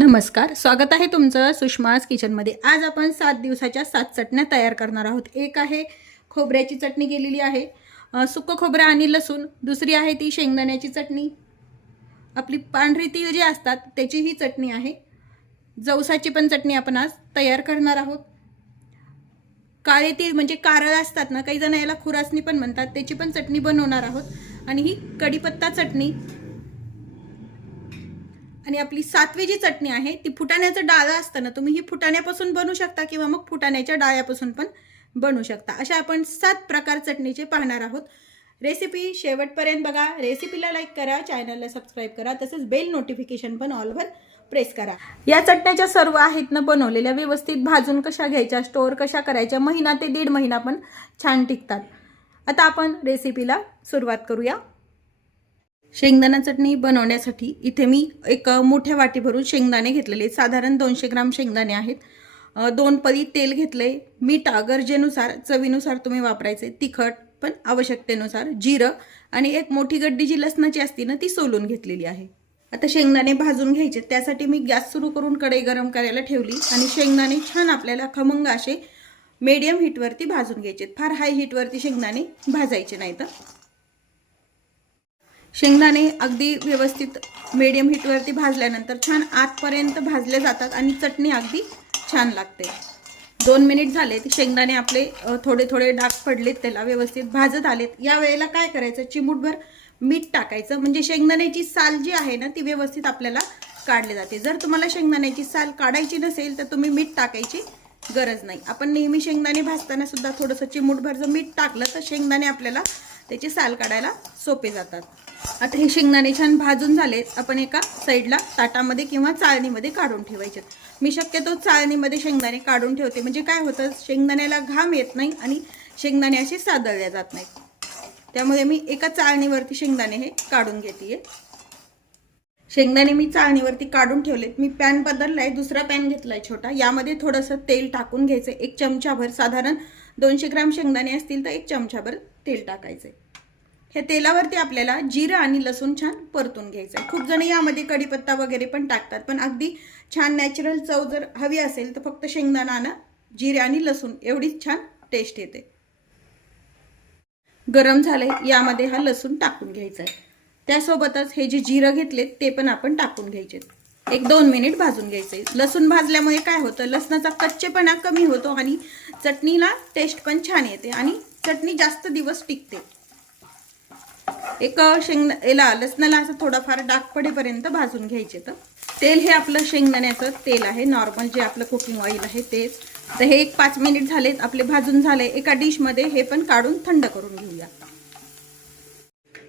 नमस्कार स्वागत आहे तुमचं सुषमाज किचनमध्ये. आज आपण सात दिवसाच्या सात चटण्या तयार करणार आहोत. एक आहे खोबऱ्याची चटणी केलेली आहे. सुकं खोबरं आणि लसूण. दुसरी आहे ती शेंगदाण्याची चटणी. आपली पांढरी तीळ जी असतात त्याची ही चटणी आहे. जवसाची पण चटणी आपण आज तयार करणार आहोत. काळे तीळ म्हणजे कारळ असतात ना काही जण याला खुरासणी पण म्हणतात. त्याची पण चटणी बनवणार आहोत. आणि ही कढीपत्ता चटणी. आणि आपली सातवी जी चटणी आहे ती फुटाण्याचं डाळं असतं ना तुम्ही ही फुटाण्यापासून बनवू शकता किंवा मग फुटाण्याच्या डाळ्यापासून पण बनवू शकता. अशा आपण सात प्रकार चटणीचे पाहणार आहोत. रेसिपी शेवटपर्यंत बघा. रेसिपीला लाईक करा चॅनलला सबस्क्राईब करा तसेच बेल नोटिफिकेशन पण ऑलवर प्रेस करा. या चटण्याच्या सर्व आहेत ना बनवलेल्या व्यवस्थित भाजून कशा घ्यायच्या स्टोअर कशा करायच्या महिना ते दीड महिना पण छान टिकतात. आता आपण रेसिपीला सुरुवात करूया. शेंगदाणा चटणी बनवण्यासाठी इथे मी एक मोठ्या वाटी भरून शेंगदाणे घेतलेले साधारण दोनशे ग्राम शेंगदाणे आहेत. दोन पदी तेल घेतले मीठ गरजेनुसार चवीनुसार तुम्ही वापरायचे. तिखट पण आवश्यकतेनुसार जिरं आणि एक मोठी गड्डी जी लसणाची असती ना ती सोलून घेतलेली आहे. आता शेंगदाणे भाजून घ्यायचे. त्यासाठी मी गॅस सुरू करून कढई गरम करायला ठेवली आणि शेंगदाणे छान आपल्याला खमंग असे मीडियम हीटवरती भाजून घ्यायचे फार हाय हीटवरती शेंगदाणे भाजायचे नाही तर शेंगदाणे अगदी व्यवस्थित मीडियम हीटवरती भाजल्यानंतर छान आतपर्यंत भाजले जातात आणि चटणी अगदी छान लागते. दोन मिनिट झाले ते शेंगदाणे आपले थोडे थोडे डाग पडलेत त्याला व्यवस्थित भाजत आलेत. या वेळेला काय करायचं चिमूटभर मीठ टाकायचं म्हणजे शेंगदाण्याची साल जी आहे ना ती व्यवस्थित आपल्याला काढली जाते. जर तुम्हाला शेंगदाण्याची साल काढायची नसेल तर तुम्ही मीठ टाकायची गरज नाही. आपण नेहमी शेंगदाणे भाजताना सुद्धा थोडंसं चिमूटभर जर मीठ टाकलं तर शेंगदाणे आपल्याला त्याची साल काढायला सोपे जातात. आता हे शेंगदाणे छान भाजून झालेत. आपण एका साईडला ताटामध्ये किंवा चाळणीमध्ये काढून ठेवायचे. मी शक्यतो चाळणीमध्ये शेंगदाणे काढून ठेवते. म्हणजे काय होतं? शेंगदाण्याला घाम येत नाही आणि शेंगदाणे असे सादळले जात नाहीत. त्यामुळे मी एका चाळणीवरती शेंगदाणे हे काढून घेते शेंगदाणे मी चाळणीवरती काढून ठेवलेत. मी पॅन बदललाय दुसरा पॅन घेतलाय छोटा. यामध्ये थोडंसं तेल टाकून घ्यायचं. एक चमचाभर साधारण दोनशे ग्राम शेंगदाणे असतील तर एक चमचाभर तेल टाकायचे हे तेलावरती आपल्याला जिरं आणि लसूण छान परतून घ्यायचं आहे खूप जण यामध्ये कढीपत्ता वगैरे पण टाकतात पण अगदी छान नॅचरल चव जर हवी असेल तर फक्त शेंगदाणा आणा जिरे आणि लसूण एवढीच छान टेस्ट येते. गरम झाले यामध्ये हा लसूण टाकून घ्यायचा आहे त्यासोबतच हे जे जिरं घेतलेत ते पण आपण टाकून घ्यायचे एक दोन मिनिट भाजून घ्यायचे लसूण भाजल्यामुळे काय होतं लसणाचा कच्चेपणा कमी होतो आणि चटणीला टेस्ट पण छान येते आणि चटणी जास्त दिवस टिकते. एक शेंग याला लसणाला असं थोडंफार डाग पडेपर्यंत भाजून घ्यायचे तर. तेल हे आपलं शेंगदाण्याचं तेल आहे. नॉर्मल जे आपलं कुकिंग ऑइल आहे तेच. तर हे एक पाच मिनिट झालेत. आपले भाजून झाले. एका डिशमध्ये हे पण काढून थंड करून घेऊया.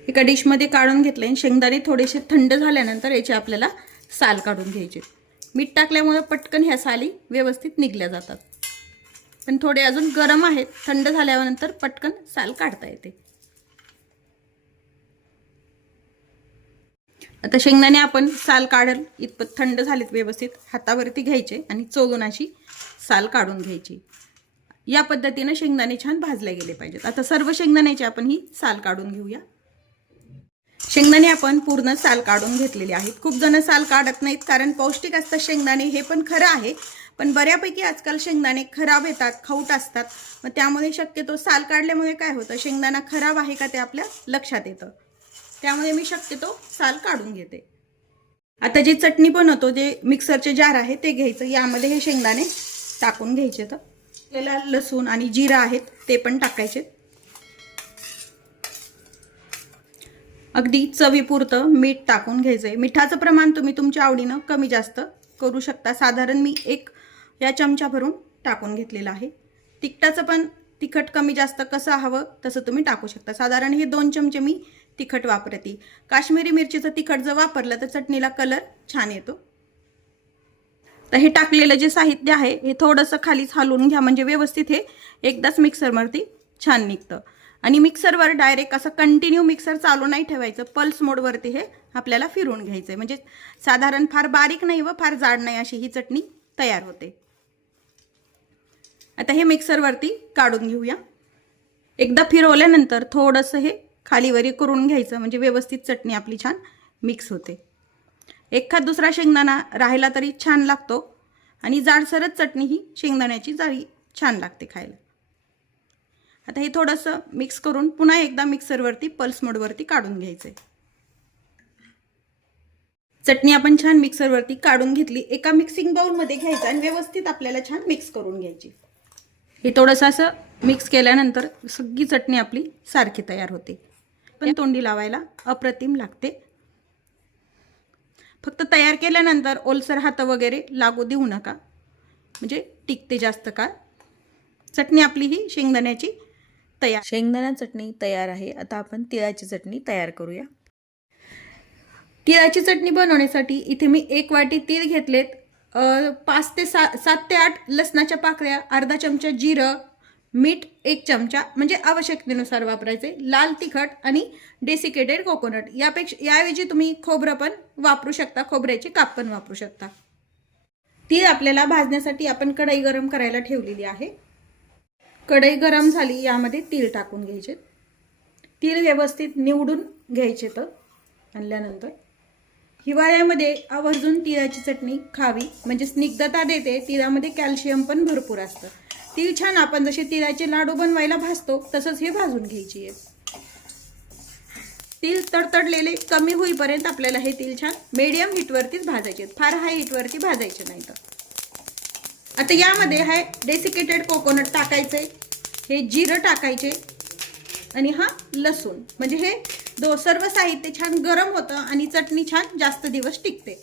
एका डिशमध्ये काढून घेतले शेंगदाणे थोडेसे थंड झाल्यानंतर याचे आपल्याला साल काढून घ्यायचे. मीठ टाकल्यामुळे पटकन ह्या साली व्यवस्थित निघल्या जातात. पण थोडे अजून गरम आहेत थंड झाल्यानंतर पटकन साल काढता येते. आता शेंगदाणे आपण साल काढल इतपत थंड झालेत व्यवस्थित हातावरती घ्यायचे आणि चोलून अशी साल काढून घ्यायची. या पद्धतीनं शेंगदाणे छान भाजले गेले पाहिजेत. आता सर्व शेंगदाण्याची आपण ही साल काढून घेऊया. शेंगदाणे आपण पूर्ण साल काढून घेतलेले आहेत. खूप जण साल काढत नाहीत कारण पौष्टिक असतात शेंगदाणे हे पण खरं आहे. पण बऱ्यापैकी आजकाल शेंगदाणे खराब येतात खाऊट असतात. मग त्यामुळे शक्यतो साल काढल्यामुळे काय होतं? शेंगदाणा खराब आहे का ते आपल्या लक्षात येतं. त्यामुळे मी शक्यतो साल काढून घेते. आता जे चटणी बनवतो जे मिक्सरचे जार आहे ते घ्यायचं. यामध्ये हे शेंगदाणे टाकून घ्यायचे तर. आपल्याला लसूण आणि जिरा आहेत ते पण टाकायचे. अगदी चवीपुरतं मीठ टाकून घ्यायचं आहे मिठाचं प्रमाण तुम्ही तुमच्या आवडीनं कमी जास्त करू शकता. साधारण मी एक या चमचा भरून टाकून घेतलेलं आहे. तिखटाचं पण तिखट कमी जास्त कसं हवं तसं तुम्ही टाकू शकता. साधारण हे दोन चमचे मी तिखट वापरते. काश्मीरी मिरचीचं तिखट जर वापरलं तर चटणीला कलर छान येतो. तर हे टाकलेलं जे साहित्य आहे हे थोडंसं खालीच हलवून घ्या. म्हणजे व्यवस्थित हे एकदाच मिक्सरवरती छान निघतं. आणि मिक्सरवर डायरेक्ट असं कंटिन्यू मिक्सर चालू नाही ठेवायचं. पल्स मोडवरती हे आपल्याला फिरून घ्यायचं आहे म्हणजे साधारण फार बारीक नाही व फार जाड नाही अशी ही चटणी तयार होते. आता हे मिक्सरवरती काढून घेऊया. एकदा फिरवल्यानंतर थोडंसं हे खालीवरी करून घ्यायचं म्हणजे व्यवस्थित चटणी आपली छान मिक्स होते. एखाद दुसरा शेंगदाणा राहिला तरी छान लागतो आणि जाडसरच चटणी ही शेंगदाण्याची जाळी छान लागते खायला. आता हे थोडंसं मिक्स करून पुन्हा एकदा मिक्सरवरती पल्स मोडवरती काढून घ्यायचं आहे चटणी आपण छान मिक्सरवरती काढून घेतली. एका मिक्सिंग बाउलमध्ये घ्यायचं आणि व्यवस्थित आपल्याला छान मिक्स करून घ्यायची. हे थोडंसं असं मिक्स केल्यानंतर सगळी चटणी आपली सारखी तयार होते. पण तोंडी लावायला अप्रतिम लागते. फक्त तयार केल्यानंतर ओलसर हात वगैरे लागू देऊ नका. म्हणजे टिकते जास्त काळ. चटणी आपली ही शेंगदाण्याची तयार. शेंगदाणा चटणी तयार आहे. आता आपण तिळाची चटणी तयार करूया. तिळाची चटणी बनवण्यासाठी इथे मी एक वाटी तीळ घेतलेत. पाच ते सा सात ते आठ लसणाच्या पाकळ्या अर्धा चमचा जिरं मीठ एक चमचा म्हणजे आवश्यकतेनुसार वापरायचे. लाल तिखट आणि डेसिकेटेड कोकोनट यापेक्षा याऐवजी तुम्ही खोबरं पण वापरू शकता. खोबऱ्याची काप पण वापरू शकता. ती आपल्याला भाजण्यासाठी आपण कढई गरम करायला ठेवलेली आहे. कढई गरम झाली यामध्ये तीळ टाकून घ्यायचे. तीळ व्यवस्थित निवडून घ्यायचे तर. आणल्यानंतर हिवाळ्यामध्ये आवर्जून तिळाची चटणी खावी. म्हणजे स्निग्धता देते. तिळामध्ये कॅल्शियम पण भरपूर असतं. तीळ छान आपण जसे तिळाचे लाडू बनवायला भाजतो तसंच हे भाजून घ्यायची आहे. तीळ तडतडलेले कमी होईपर्यंत आपल्याला हे तीळ छान मीडियम हीटवरतीच भाजायचे आहेत. फार हाय हीटवरती भाजायचे नाही तर. आता यामध्ये हाय डेसिकेटेड कोकोनट टाकायचे हे जिरं टाकायचे. आणि हा लसूण. म्हणजे हे दो सर्व साहित्य छान गरम होतं आणि चटणी छान जास्त दिवस टिकते.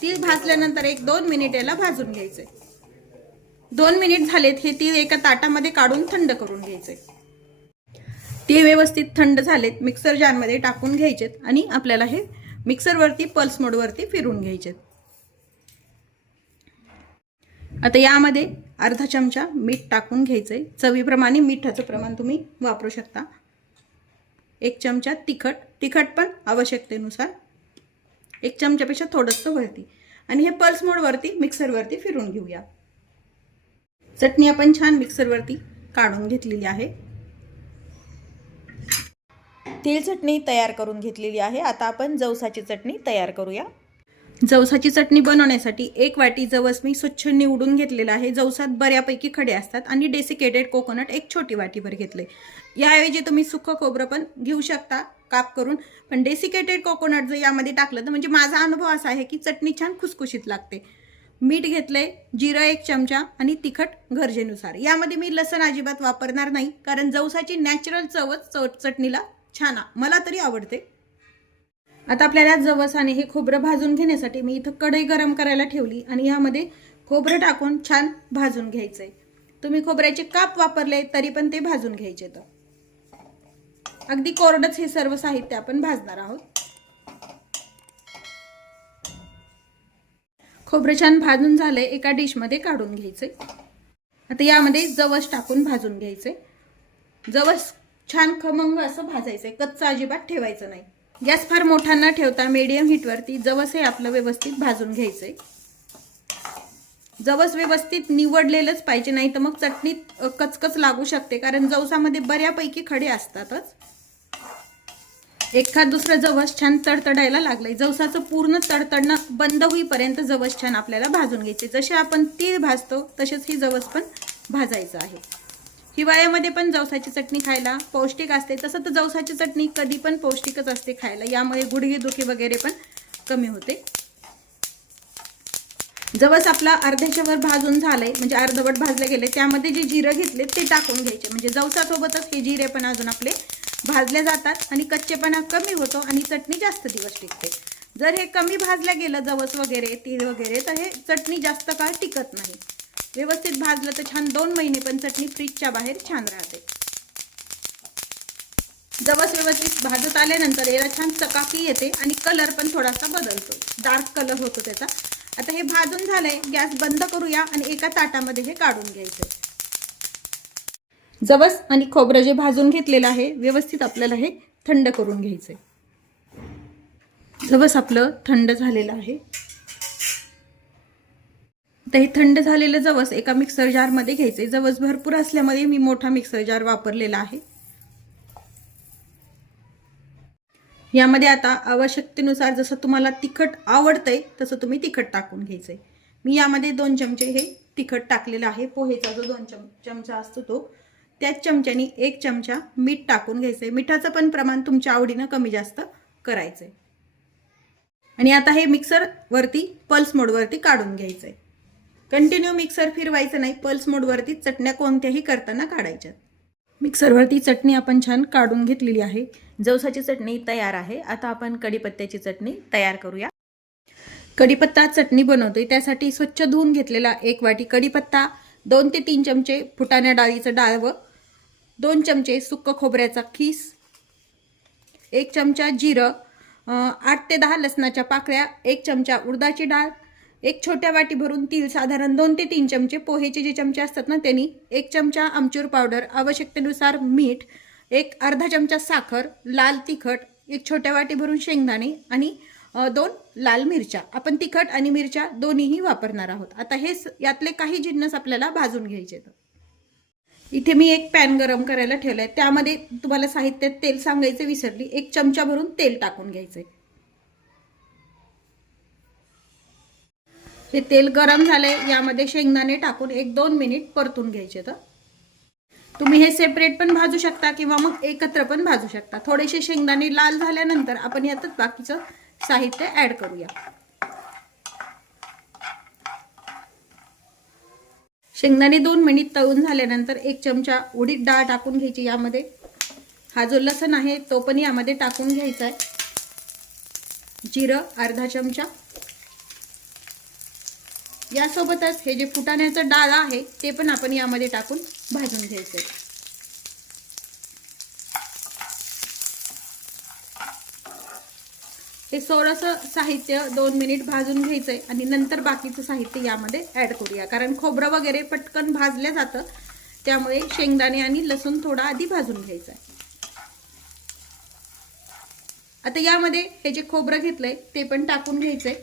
तीळ भाजल्यानंतर एक दोन मिनिट याला भाजून घ्यायचे. दोन मिनिट झालेत हे तीळ एका ताटामध्ये काढून थंड करून घ्यायचे. तीळ व्यवस्थित थंड झालेत मिक्सर जारमध्ये टाकून घ्यायचेत आणि आपल्याला हे मिक्सरवरती पल्स मोडवरती फिरून घ्यायचेत. आता यामध्ये अर्धा चमचा मीठ टाकून घ्यायचं आहे चवीप्रमाणे मिठाचं प्रमाण तुम्ही वापरू शकता. एक चमचा तिखट. तिखट पण आवश्यकतेनुसार. एक चमच्यापेक्षा थोडंसं वरती. आणि हे पल्स मोडवरती मिक्सरवरती फिरून घेऊया. चटणी आपण छान मिक्सरवरती काढून घेतलेली आहे. तेल चटणी तयार करून घेतलेली आहे. आता आपण जवसाची चटणी तयार करूया. जवसाची चटणी बनवण्यासाठी एक वाटी जवस मी स्वच्छ निवडून घेतलेला आहे. जवसात बऱ्यापैकी खडे असतात आणि डेसिकेटेड कोकोनट एक छोटी वाटीभर घेतले. याऐवजी तुम्ही सुखं खोबरं पण घेऊ शकता काप करून. पण डेसिकेटेड कोकोनट जर यामध्ये टाकलं तर म्हणजे माझा अनुभव असा आहे की चटणी छान खुसखुशीत लागते. मीठ घेतले जिरं एक चमचा आणि तिखट गरजेनुसार. यामध्ये मी लसण अजिबात वापरणार नाही कारण जवसाची नॅचरल चवच चव चटणीला छान आ- मला तरी आवडते. आता आपल्याला जवस आणि हे खोबरं भाजून घेण्यासाठी मी इथं कढई गरम करायला ठेवली आणि यामध्ये खोबरं टाकून छान भाजून घ्यायचं आहे तुम्ही खोबऱ्याचे काप वापरले तरी पण ते भाजून घ्यायचे तर. अगदी कोरडच हे सर्व साहित्य आपण भाजणार आहोत. खोबरं छान भाजून झालंय एका डिशमध्ये काढून घ्यायचे आता यामध्ये जवस टाकून भाजून घ्यायचे जवस छान खमंग असं भाजायचंय कच्चं अजिबात ठेवायचं नाही. गॅस फार मोठा न ठेवता मीडियम हीटवरती जवस हे आपलं व्यवस्थित भाजून घ्यायचं. आहे जवस व्यवस्थित निवडलेलंच पाहिजे नाही तर मग चटणीत कचकच लागू शकते कारण जवसामध्ये बऱ्यापैकी खडे असतातच. एखाद दुसरं जवस छान तडतडायला लागलंय. जवसाचं पूर्ण तडतडणं बंद होईपर्यंत जवस छान आपल्याला भाजून घ्यायचे. जसे आपण तीळ भाजतो तसेच ही जवस पण भाजायचं आहे. हिवाळ्यामध्ये पण जवसाची चटणी खायला पौष्टिक असते. तसं तर जवसाची चटणी कधी पण पौष्टिकच असते खायला. यामुळे गुडघेदुखी वगैरे पण कमी होते. जवस आपला अर्ध्याच्या वर भाजून झालंय म्हणजे अर्धवट भाजले गेले त्यामध्ये जे जिरं घेतले ते टाकून घ्यायचे. म्हणजे जवसासोबतच हे जिरे पण अजून आपले भाजले जातात आणि कच्चेपणा कमी होतो आणि चटणी जास्त दिवस टिकते. जर हे कमी भाजलं गेलं जवस वगैरे तीळ वगैरे तर हे चटणी जास्त काळ टिकत नाही. व्यवस्थित भाजलं तर छान दोन महिने पण चटणी फ्रीजच्या बाहेर छान राहते. जवस व्यवस्थित भाजत आल्यानंतर याला छान चकाकी येते आणि कलर पण थोडासा बदलतो. डार्क कलर होतो त्याचा. आता हे भाजून झालंय गॅस बंद करूया आणि एका ताटामध्ये हे काढून घ्यायचं जवस आणि खोबरं जे भाजून घेतलेलं आहे व्यवस्थित आपल्याला हे थंड करून घ्यायचंय. जवस आपलं थंड झालेलं आहे. तर हे थंड झालेलं जवस एका मिक्सर जारमध्ये घ्यायचे जवस भरपूर असल्यामध्ये मी मोठा मिक्सर जार वापरलेला आहे. यामध्ये आता आवश्यकतेनुसार जसं तुम्हाला तिखट आवडतंय तसं तुम्ही तिखट टाकून घ्यायचंय. मी यामध्ये दोन चमचे हे तिखट टाकलेलं आहे. पोहेचा जो दोन चम चमचा असतो तो त्याच चमच्यानी एक चमचा मीठ टाकून घ्यायचंय. मिठाचं पण प्रमाण तुमच्या आवडीनं कमी जास्त करायचंय. आणि आता हे मिक्सर वरती पल्स मोडवरती काढून घ्यायचंय. कंटिन्यू मिक्सर फिरवायचं नाही. पल्स मोडवरती चटण्या कोणत्याही करताना काढायच्या मिक्सरवरती चटणी आपण छान काढून घेतलेली आहे. जवसाची चटणी तयार आहे. आता आपण कढीपत्त्याची चटणी तयार करूया. कढीपत्ता चटणी बनवतोय. त्यासाठी स्वच्छ धुवून घेतलेला एक वाटी कढीपत्ता दोन ते तीन चमचे फुटाण्या डाळीचं डाळवं दोन चमचे सुक्क खोबऱ्याचा खीस एक चमचा जिरं आठ ते दहा लसणाच्या पाकळ्या एक चमचा उडदाची डाळ एक छोट्या वाटी भरून तील साधारण दोन ते तीन चमचे पोहेचे जे चमचे असतात ना त्यांनी एक चमचा आमचूर पावडर आवश्यकतेनुसार मीठ एक अर्धा चमचा साखर लाल तिखट एक छोट्या वाटी भरून शेंगदाणे आणि दोन लाल मिरच्या. आपण तिखट आणि मिरच्या दोन्हीही वापरणार आहोत. आता हे यातले काही जिन्नस आपल्याला भाजून घ्यायचे आहेत. इथे मी एक पॅन गरम करायला ठेवलं आहे त्यामध्ये तुम्हाला साहित्यात तेल सांगायचं विसरली एक चमचा भरून तेल टाकून घ्यायचंय. हे तेल गरम झालंय यामध्ये शेंगदाणे टाकून एक दोन मिनिट परतून घ्यायचे तर. तुम्ही हे सेपरेट पण भाजू शकता किंवा मग एकत्र पण भाजू शकता. थोडेसे शेंगदाणे लाल झाल्यानंतर आपण यातच बाकीचं साहित्य ऍड करूया. शेंगदाणे दोन मिनिट तळून झाल्यानंतर एक चमचा उडीद डाळ टाकून घ्यायची यामध्ये. हा जो लसण आहे तो पण यामध्ये टाकून घ्यायचा आहे. जिरं अर्धा चमचा. यासोबतच हे जे फुटाण्याचं डाळ आहे ते पण आपण यामध्ये टाकून भाजून घ्यायचं आहे हे सोळंसं साहित्य दोन मिनिट भाजून घ्यायचंय आणि नंतर बाकीचं साहित्य यामध्ये ऍड करूया. कारण खोबरं वगैरे पटकन भाजलं जातं त्यामुळे शेंगदाणे आणि लसूण थोडा आधी भाजून घ्यायचा आहे आता यामध्ये हे जे खोबरं घेतलंय ते पण टाकून घ्यायचंय.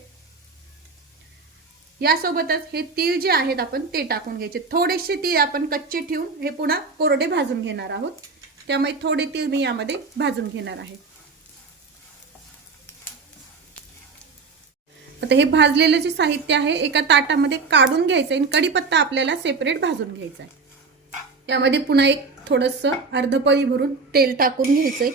यासोबतच हे तीळ जे आहेत आपण ते टाकून घ्यायचे. थोडेसे तीळ आपण कच्चे ठेवून हे पुन्हा कोरडे भाजून घेणार आहोत. त्यामुळे थोडे तीळ मी यामध्ये भाजून घेणार आहे. आता हे भाजलेलं जे साहित्य आहे एका ताटामध्ये काढून घ्यायचं आहे आणि कढीपत्ता आपल्याला सेपरेट भाजून घ्यायचा आहे. यामध्ये पुन्हा एक थोडस अर्धपळी भरून तेल टाकून घ्यायचंय.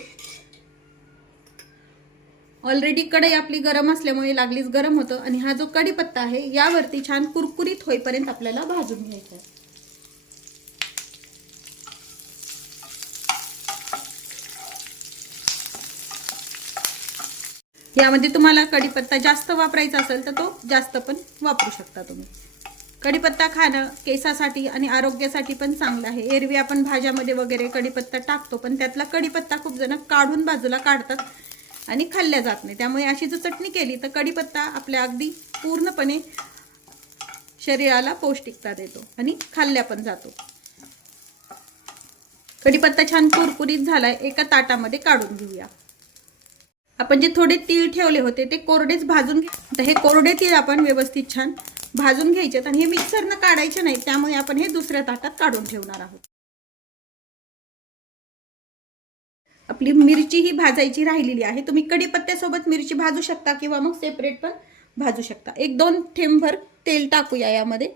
ऑलरेडी कढई आपली गरम असल्यामुळे लागलीच गरम होतं आणि हा जो कढीपत्ता आहे यावरती छान कुरकुरीत होईपर्यंत आपल्याला भाजून घ्यायचा आहे. यामध्ये तुम्हाला कढीपत्ता जास्त वापरायचा असेल तर तो जास्त पण वापरू शकता तुम्ही. कढीपत्ता खाणं केसासाठी आणि आरोग्यासाठी पण चांगलं आहे. एरवी आपण भाज्यामध्ये वगैरे कढीपत्ता टाकतो पण त्यातला कढीपत्ता खूप जण काढून बाजूला काढतात. आणि खाल्ल्या जात नाही. त्यामुळे अशी जर चटणी केली तर कढीपत्ता आपल्या अगदी पूर्णपणे शरीराला पौष्टिकता देतो आणि खाल्ल्या पण जातो. कढीपत्ता छान कुरकुरीत झालाय. एका ताटामध्ये काढून घेऊया. आपण जे थोडे तीळ ठेवले होते ते कोरडेच भाजून घे. हे कोरडे तीळ आपण व्यवस्थित छान भाजून घ्यायचे आणि हे मिक्सरनं काढायचे नाही त्यामुळे आपण हे दुसऱ्या ताटात काढून ठेवणार आहोत. आपली मिरची ही भाजायची राहिलेली आहे. तुम्ही कढीपत्त्यासोबत मिरची भाजू शकता किंवा मग सेपरेट पण भाजू शकता. एक दोन थेंबभर तेल टाकूया यामध्ये.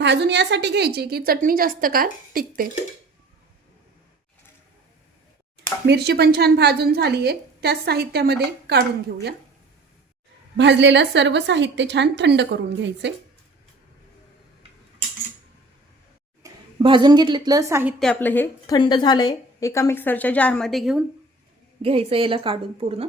भाजून यासाठी घ्यायची की चटणी जास्त काळ टिकते. मिरची पण छान भाजून झाली आहे त्याच साहित्यामध्ये काढून घेऊया. भाजलेलं सर्व साहित्य छान थंड करून घ्यायचे भाजून घेतलेलं साहित्य आपलं हे थंड झालं आहे एका मिक्सरच्या जारमध्ये घेऊन घ्यायचं याला काढून पूर्ण.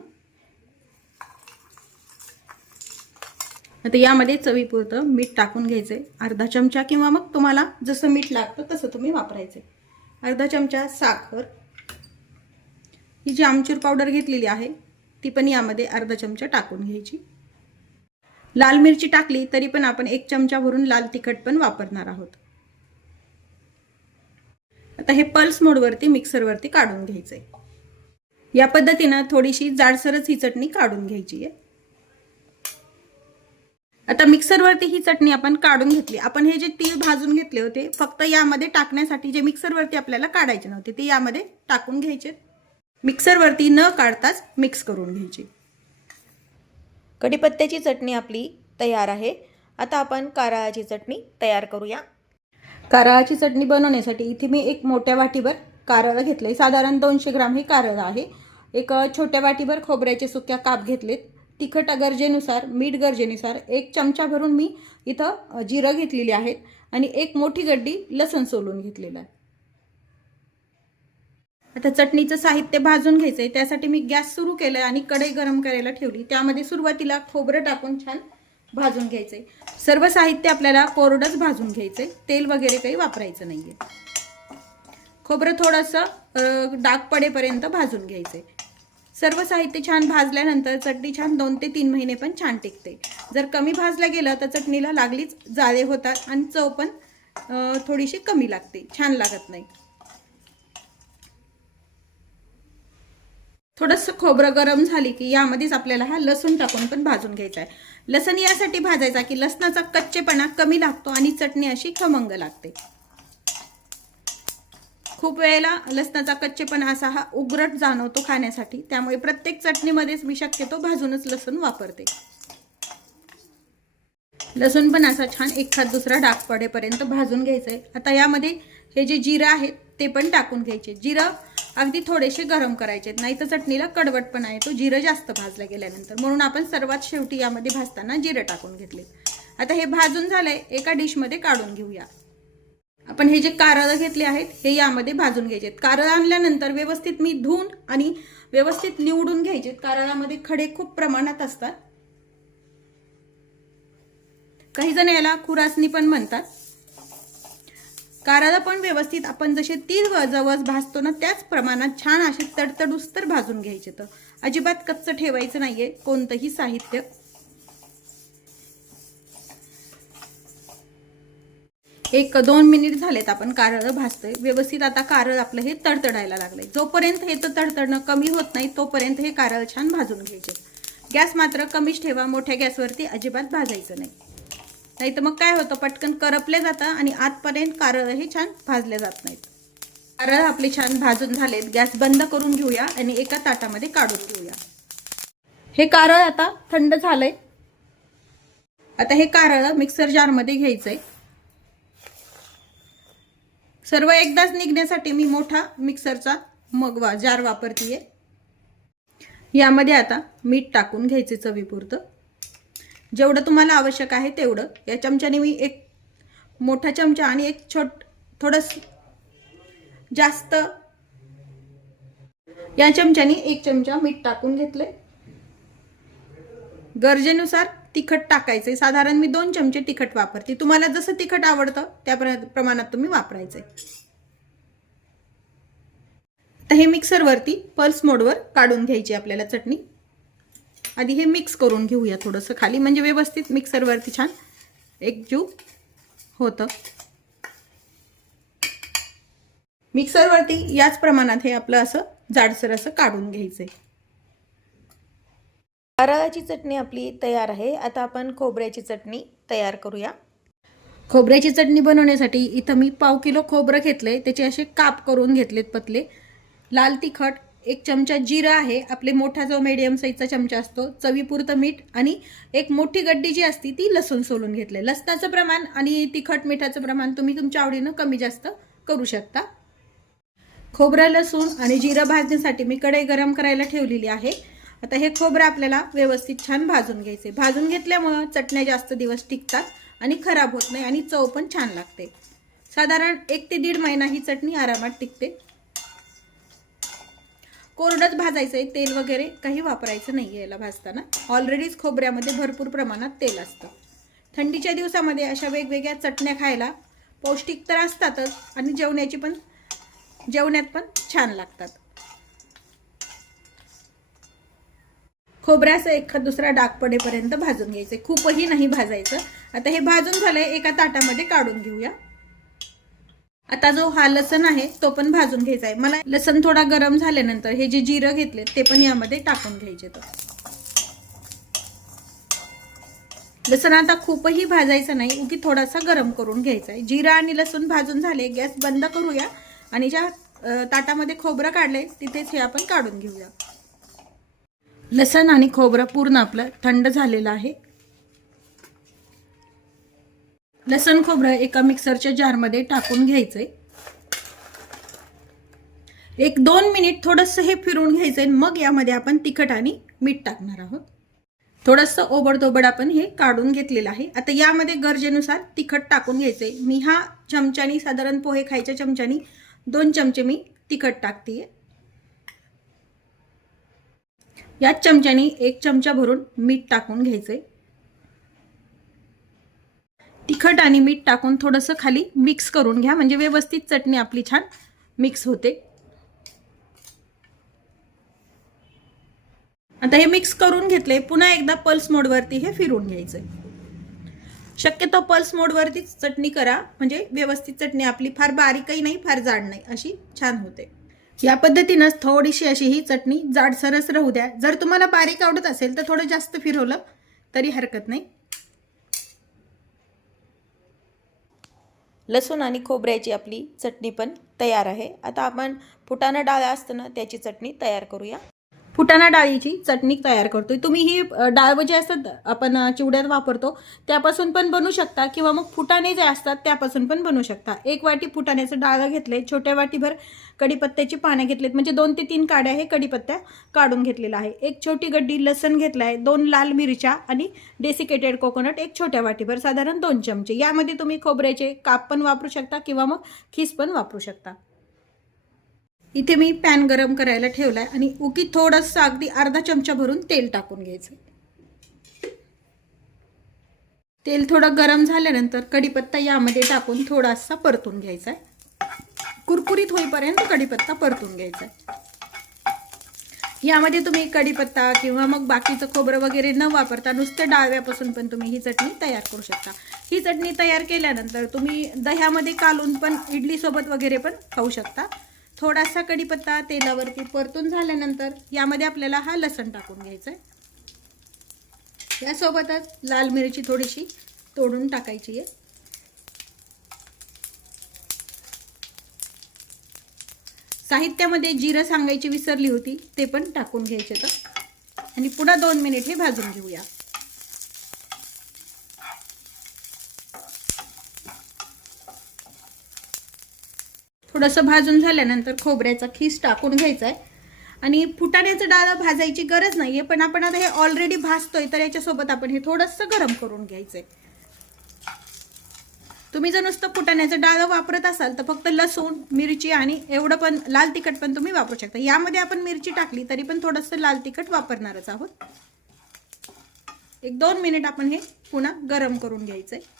आता यामध्ये चवीपुरतं मीठ टाकून घ्यायचंय. अर्धा चमचा किंवा मग तुम्हाला जसं मीठ लागतं तसं तुम्ही वापरायचं अर्धा चमचा साखर. ही जी आमचूर पावडर घेतलेली आहे ती पण यामध्ये अर्धा चमचा टाकून घ्यायची. लाल मिरची टाकली तरी पण आपण एक चमचा भरून लाल तिखट पण वापरणार आहोत. आता हे पल्स मोडवरती मिक्सरवरती काढून घ्यायचंय. या पद्धतीनं थोडीशी जाडसरच ही चटणी काढून घ्यायची आहे. आता मिक्सरवरती ही चटणी आपण काढून घेतली. आपण हे जे तीळ भाजून घेतले होते फक्त यामध्ये टाकण्यासाठी जे मिक्सरवरती आपल्याला काढायचे नव्हते ते यामध्ये टाकून घ्यायचे. मिक्सरवरती न काढताच मिक्स करून घ्यायची. कढीपत्त्याची चटणी आपली तयार आहे. आता आपण कारळाची चटणी तयार करूया. कारळाची चटणी बनवण्यासाठी इथे मी एक मोठ्या वाटीभर कारळ आहे साधारण दोनशे ग्राम हे कारळ आहे. एक छोट्या वाटीभर खोबऱ्याचे सुक्या काप घेतलेत. तिखट गरजेनुसार मीठ गरजेनुसार एक चमचा भरून मी इथं जिरं घेतलेली आहेत आणि एक मोठी गड्डी लसण सोलून घेतलेलं आहे. आता चटणीचं साहित्य भाजून घ्यायचं आहे त्यासाठी मी गॅस सुरू केलं आणि कढई गरम करायला ठेवली. त्यामध्ये सुरुवातीला खोबरं टाकून छान भाजून घ्यायचंय. सर्व साहित्य आपल्याला कोरडंच भाजून घ्यायचंय. तेल वगैरे काही वापरायचं नाहीये. खोबरं थोडंसं डाग पडेपर्यंत भाजून घ्यायचंय. सर्व साहित्य छान भाजल्यानंतर चटणी छान दोन ते तीन महिने पण छान टिकते. जर कमी भाजलं गेलं तर चटणीला लागलीच जाळे होतात आणि चव पण थोडीशी कमी लागते. छान लागत नाही. थोडंसं खोबरं गरम झाली की यामध्येच आपल्याला हा लसूण टाकून पण भाजून घ्यायचा आहे. लसण यासाठी भाजायचा की लसणाचा कच्चेपणा कमी लागतो आणि चटणी अशी खमंग लागते. खूप वेळेला लसणाचा कच्चेपणा असा हा उग्रट जाणवतो खाण्यासाठी त्यामुळे प्रत्येक चटणीमध्येच मी शक्यतो भाजूनच लसूण वापरते. लसूण पण असा छान एखाद दुसरा डाग पडेपर्यंत भाजून घ्यायचं आहे आता यामध्ये हे जे जिरं आहे ते पण टाकून घ्यायचे. जिरं अगदी थोडेसे गरम करायचे नाही तर चटणीला कडवटपणा येतो. जिरं जास्त भाजलं गेल्यानंतर. म्हणून आपण सर्वात शेवटी यामध्ये भाजताना जिरं टाकून घेतले. आता हे भाजून झालंय. एका डिशमध्ये काढून घेऊया. आपण हे जे कारळं घेतले आहेत हे यामध्ये भाजून घ्यायचे कारळ आणल्यानंतर व्यवस्थित मी धुवून आणि व्यवस्थित निवडून घ्यायचे कारळामध्ये खडे खूप प्रमाणात असतात. काही जण याला खुरासनी पण म्हणतात. काराला पण व्यवस्थित आपण जसे तीळ व जवस भाजतो ना त्याच प्रमाणात छान असे तडतडुस्तर भाजून घ्यायचे तर. अजिबात कच्चं ठेवायचं नाहीये कोणतंही साहित्य. एक दोन मिनिट झालेत आपण कारळ भाजतोय. व्यवस्थित आता कारळ आपलं हे तडतडायला लागलंय. जोपर्यंत हे तर तडतडणं कमी होत नाही तोपर्यंत हे कारळ छान भाजून घ्यायचे. गॅस मात्र कमीच ठेवा मोठ्या गॅसवरती अजिबात भाजायचं नाही. नाही तर मग काय होतं? पटकन करपले जातं आणि आतपर्यंत कारळ हे छान भाजले जात नाहीत. कारळ आपले छान भाजून झालेत. गॅस बंद करून घेऊया आणि एका ताटामध्ये काढून घेऊया. हे कारळ आता थंड झालंय. आता हे कारळ मिक्सर जारमध्ये घ्यायचंय. सर्व एकदाच निघण्यासाठी मी मोठा मिक्सरचा मग वा जार वापरतीये. यामध्ये आता मीठ टाकून घ्यायचे चवीपुरतं. जेवढं तुम्हाला आवश्यक आहे तेवढं. या चमच्याने मी एक मोठा चमचा आणि एक छोट थोडस जास्त या चमच्याने एक चमचा मीठ टाकून घेतले. गरजेनुसार तिखट टाकायचे. साधारण मी दोन चमचे तिखट वापरते. तुम्हाला जसं तिखट आवडतं त्या प्र- प्रमाणात तुम्ही वापरायचे. तर हे मिक्सरवरती पल्स मोडवर काढून घ्यायची आपल्याला चटणी. आधी हे मिक्स करून घेऊया थोडंसं खाली. म्हणजे व्यवस्थित मिक्सरवरती छान एकजीव होतं. मिक्सरवरती याच प्रमाणात हे आपलं असं जाडसर असं काढून घ्यायचंय. नारळाची चटणी आपली तयार आहे. आता आपण खोबऱ्याची चटणी तयार करूया. खोबऱ्याची चटणी बनवण्यासाठी इथं मी पाव किलो खोबरं घेतलंय. त्याचे असे काप करून घेतलेत पतले. लाल तिखट एक चमचा जिरं आहे आपले मोठा जो मीडियम साईजचा चमचा असतो चवीपुरतं मीठ आणि एक मोठी गड्डी जी असती ती लसूण सोलून घेतले लसणाचं प्रमाण आणि तिखट मिठाचं प्रमाण तुम्ही तुमच्या आवडीनं कमी जास्त करू शकता. खोबरं लसूण आणि जिरं भाजण्यासाठी मी कढई गरम करायला ठेवलेली आहे. आता हे खोबरं आपल्याला व्यवस्थित छान भाजून घ्यायचे भाजून घेतल्यामुळं चटण्या जास्त दिवस टिकतात आणि खराब होत नाही आणि चव पण छान लागते. साधारण एक ते दीड महिना ही चटणी आरामात टिकते. कोरडंच भाजायचं आहे तेल वगैरे काही वापरायचं नाही आहे याला भाजताना. ऑलरेडीच खोबऱ्यामध्ये भरपूर प्रमाणात तेल असतं. थंडीच्या दिवसामध्ये अशा वेगवेगळ्या चटण्या खायला पौष्टिक तर असतातच आणि जेवण्याची पण जेवण्यात पण छान लागतात. खोबऱ्याचं एखाद दुसरा डाग पडेपर्यंत भाजून घ्यायचं खूपही नाही भाजायचं. आता हे भाजून झालंय एका ताटामध्ये काढून घेऊया. आता जो हा लसण आहे तो पण भाजून घ्यायचा आहे. मला लसण थोडा गरम झाल्यानंतर हे जे जिरं घेतले ते पण यामध्ये टाकून घ्यायचे तर लसण आता खूपही भाजायचं नाही उगी थोडासा गरम करून घ्यायचा आहे. जिरा आणि लसूण भाजून झाले गॅस बंद करूया आणि ज्या ताटामध्ये खोबरं काढलंय तिथेच हे आपण काढून घेऊया. लसण आणि खोबरं पूर्ण आपलं थंड झालेलं आहे. लसण खोबरं एका मिक्सरच्या जारमध्ये टाकून घ्यायचंय. एक दोन मिनिट थोडंसं हे फिरून घ्यायचंय मग यामध्ये आपण तिखट आणि मीठ टाकणार आहोत. थोडंसं ओबडधोबड आपण हे काढून घेतलेलं आहे. आता यामध्ये गरजेनुसार तिखट टाकून घ्यायचंय. मी हा चमच्यानी साधारण पोहे खायच्या चमच्यानी दोन चमचे मी तिखट टाकते याच चमच्यानी एक चमचा भरून मीठ टाकून घ्यायचंय. तिखट आणि मीठ टाकून थोडंसं खाली मिक्स करून घ्या. म्हणजे व्यवस्थित चटणी आपली छान मिक्स होते. आता हे मिक्स करून घेतले. पुन्हा एकदा पल्स मोडवरती हे फिरून घ्यायचं शक्यतो पल्स मोडवरतीच चटणी करा. म्हणजे व्यवस्थित चटणी आपली फार बारीकही नाही फार जाड नाही अशी छान होते. या पद्धतीनंच थोडीशी अशी ही चटणी जाडसरच राहू द्या. जर तुम्हाला बारीक आवडत असेल तर थोडं जास्त फिरवलं तरी हरकत नाही. लसूण आणि खोबऱ्याची आपली चटणी पण तयार आहे. आता आपण फुटाणा डाळ असतं ना त्याची चटणी तयार करूया. फुटाणा डाळीची चटणी तयार करतोय. तुम्ही ही डाळ जे असतात आपण चिवड्यात वापरतो त्यापासून पण बनवू शकता किंवा मग फुटाणे जे असतात त्यापासून पण बनवू शकता. एक वाटी फुटाण्याचं डाळ घेतले छोट्या वाटीभर कढीपत्त्याची पानं घेतलेत म्हणजे दोन ते तीन काड्या हे कढीपत्त्या काढून घेतलेला आहे. एक छोटी गड्डी लसण घेतला आहे दोन लाल मिरच्या आणि डेसिकेटेड कोकोनट एक छोट्या वाटीभर साधारण दोन चमचे. यामध्ये तुम्ही खोबऱ्याचे काप पण वापरू शकता किंवा मग खीस पण वापरू शकता. इथे मी पॅन गरम करायला ठेवलाय आणि उकी थोडंसं अगदी अर्धा चमचा भरून तेल टाकून घ्यायचं. तेल थोडं गरम झाल्यानंतर कढीपत्ता यामध्ये टाकून थोडासा परतून घ्यायचा आहे. कुरकुरीत होईपर्यंत कढीपत्ता परतून घ्यायचा आहे. यामध्ये तुम्ही कढीपत्ता किंवा मग बाकीचं खोबरं वगैरे न वापरता नुसतं डाळव्यापासून पण तुम्ही ही चटणी तयार करू शकता. ही चटणी तयार केल्यानंतर तुम्ही दह्यामध्ये कालून पण इडलीसोबत वगैरे पण खाऊ शकता. थोडासा कढीपत्ता तेलावरती परतून झाल्यानंतर यामध्ये आपल्याला हा लसण टाकून घ्यायचा आहे यासोबतच लाल मिरची थोडीशी तोडून टाकायची आहे. साहित्यामध्ये जिरं सांगायची विसरली होती ते पण टाकून घ्यायचे तर. आणि पुन्हा दोन मिनिट हे भाजून घेऊया. थोडंसं भाजून झाल्यानंतर खोबऱ्याचा खीस टाकून घ्यायचा आहे आणि फुटाण्याचं डाळ भाजायची गरज नाही आहे पण आपण आता हे ऑलरेडी भाजतोय तर याच्यासोबत आपण हे थोडंसं गरम करून घ्यायचंय. तुम्ही जर नुसतं फुटाण्याचं डाळ वापरत असाल तर फक्त लसूण मिरची आणि एवढं पण लाल तिखट पण तुम्ही वापरू शकता. यामध्ये आपण मिरची टाकली तरी पण थोडंसं लाल तिखट वापरणारच आहोत. एक दोन मिनिट आपण हे पुन्हा गरम करून घ्यायचं आहे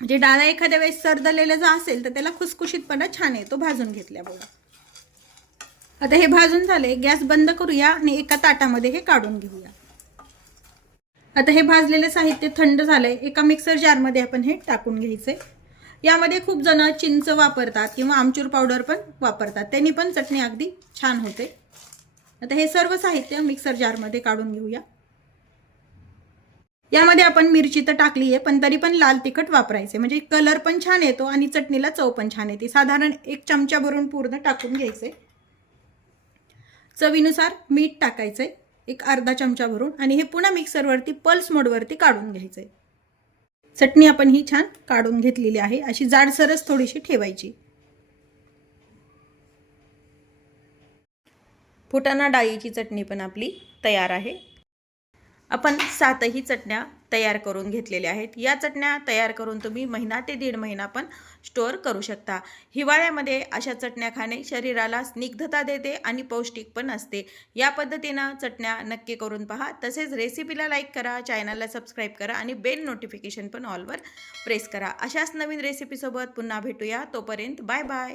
म्हणजे डाळा एखाद्या वेळेस सरदलेला जर असेल तर त्याला खुसखुशीतपणा छान येतो भाजून घेतल्यामुळं आता हे भाजून झाले गॅस बंद करूया आणि एका ताटामध्ये हे काढून घेऊया. आता हे भाजलेले साहित्य थंड झालंय एका मिक्सर जारमध्ये आपण हे टाकून घ्यायचंय. यामध्ये खूप जण चिंच वापरतात किंवा आमचूर पावडर पण वापरतात त्यांनी पण चटणी अगदी छान होते. आता हे सर्व साहित्य मिक्सर जारमध्ये काढून घेऊया. यामध्ये आपण मिरची तर टाकली आहे पण तरी पण लाल तिखट वापरायचे. म्हणजे कलर पण छान येतो आणि चटणीला चव पण छान येते. साधारण एक चमचा भरून पूर्ण टाकून घ्यायचे. चवीनुसार मीठ टाकायचंय एक अर्धा चमचा भरून आणि हे पुन्हा मिक्सरवरती पल्स मोडवरती काढून घ्यायचंय चटणी आपण ही छान काढून घेतलेली आहे. अशी जाडसरच थोडीशी ठेवायची. फुटाणा डाळीची चटणी पण आपली तयार आहे. आपण सातही चटण्या तयार करून घेतलेल्या आहेत. या चटण्या तयार करून तुम्ही महिना ते दीड महिना पण स्टोअर करू शकता. हिवाळ्यामध्ये अशा चटण्या खाणे शरीराला स्निग्धता देते आणि पौष्टिक पण असते. या पद्धतीनं चटण्या नक्की करून पहा. तसेच रेसिपीला लाईक करा चॅनलला सबस्क्राईब करा आणि बेल नोटिफिकेशन पण ऑलवर प्रेस करा. अशाच नवीन रेसिपीसोबत पुन्हा भेटूया. तोपर्यंत बाय बाय.